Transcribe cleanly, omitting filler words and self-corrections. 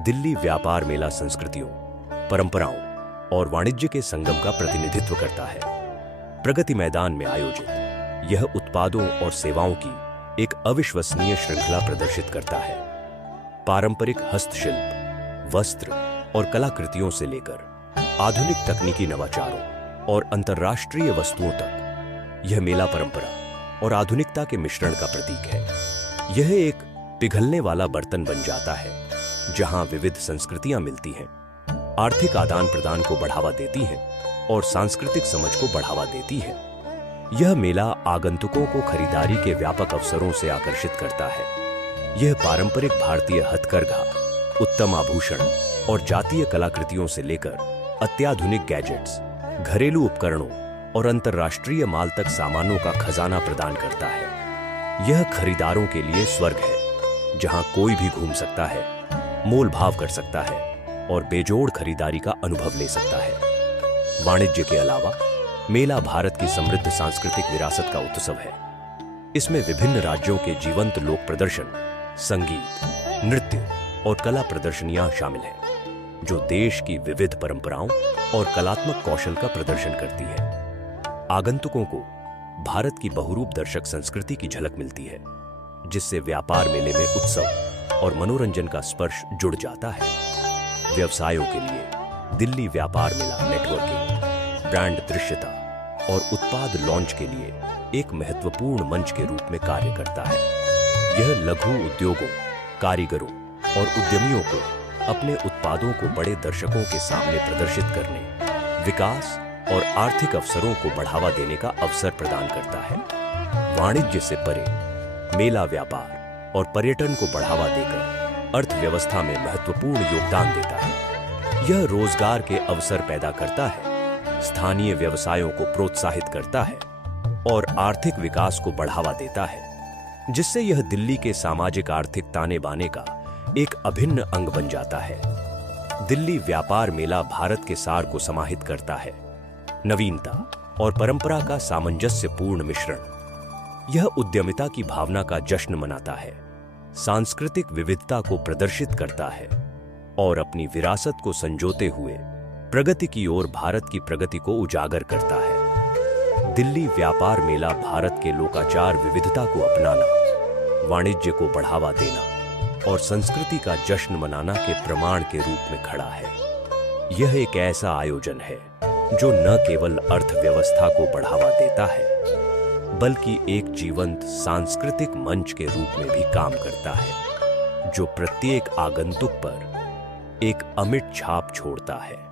दिल्ली व्यापार मेला संस्कृतियों, परंपराओं और वाणिज्य के संगम का प्रतिनिधित्व करता है। प्रगति मैदान में आयोजित यह उत्पादों और सेवाओं की एक अविश्वसनीय श्रृंखला प्रदर्शित करता है। पारंपरिक हस्तशिल्प, वस्त्र और कलाकृतियों से लेकर आधुनिक तकनीकी नवाचारों और अंतर्राष्ट्रीय वस्तुओं तक, यह मेला परंपरा और आधुनिकता के मिश्रण का प्रतीक है। यह एक पिघलने वाला बर्तन बन जाता है जहां विविध संस्कृतियां मिलती हैं, आर्थिक आदान प्रदान को बढ़ावा देती हैं और सांस्कृतिक समझ को बढ़ावा देती है। यह मेला आगंतुकों को खरीदारी के व्यापक अवसरों से आकर्षित करता है। यह पारंपरिक भारतीय हथकरघा, उत्तम आभूषण और जातीय कलाकृतियों से लेकर अत्याधुनिक गैजेट्स, घरेलू उपकरणों और अंतर्राष्ट्रीय माल तक सामानों का खजाना प्रदान करता है। यह खरीदारों के लिए स्वर्ग है जहां कोई भी घूम सकता है, मोल भाव कर सकता है और बेजोड़ खरीदारी का अनुभव ले सकता है। वाणिज्य के अलावा मेला भारत की समृद्ध सांस्कृतिक विरासत का उत्सव है। इसमें विभिन्न राज्यों के जीवंत लोक प्रदर्शन, संगीत, नृत्य और कला प्रदर्शनियां शामिल हैं, जो देश की विविध परंपराओं और कलात्मक कौशल का प्रदर्शन करती है। आगंतुकों को भारत की बहुरूप दर्शक संस्कृति की झलक मिलती है, जिससे व्यापार मेले में उत्सव और मनोरंजन का स्पर्श जुड़ जाता है। व्यवसायों के लिए दिल्ली व्यापार मेला नेटवर्किंग, ब्रांड दृश्यता और उत्पाद लॉन्च के लिए एक महत्वपूर्ण मंच के रूप में कार्य करता है। यह लघु उद्योगों, कारीगरों और उद्यमियों को अपने उत्पादों को बड़े दर्शकों के सामने प्रदर्शित करने, विकास और आर्थिक अवसरों को बढ़ावा देने का अवसर प्रदान करता है। वाणिज्य से परे मेला व्यापार और पर्यटन को बढ़ावा देकर अर्थव्यवस्था में महत्वपूर्ण योगदान देता है। यह रोजगार के अवसर पैदा करता है, स्थानीय व्यवसायों को प्रोत्साहित करता है और आर्थिक विकास को बढ़ावा देता है, जिससे यह दिल्ली के सामाजिक आर्थिक ताने बाने का एक अभिन्न अंग बन जाता है। दिल्ली व्यापार मेला भारत के सार को समाहित करता है, नवीनता और परंपरा का सामंजस्यपूर्ण मिश्रण। यह उद्यमिता की भावना का जश्न मनाता है, सांस्कृतिक विविधता को प्रदर्शित करता है और अपनी विरासत को संजोते हुए प्रगति की ओर भारत की प्रगति को उजागर करता है। दिल्ली व्यापार मेला भारत के लोकाचार विविधता को अपनाना, वाणिज्य को बढ़ावा देना और संस्कृति का जश्न मनाना के प्रमाण के रूप में खड़ा है। यह एक ऐसा आयोजन है जो न केवल अर्थव्यवस्था को बढ़ावा देता है, बल्कि एक जीवंत सांस्कृतिक मंच के रूप में भी काम करता है, जो प्रत्येक आगंतुक पर एक अमिट छाप छोड़ता है।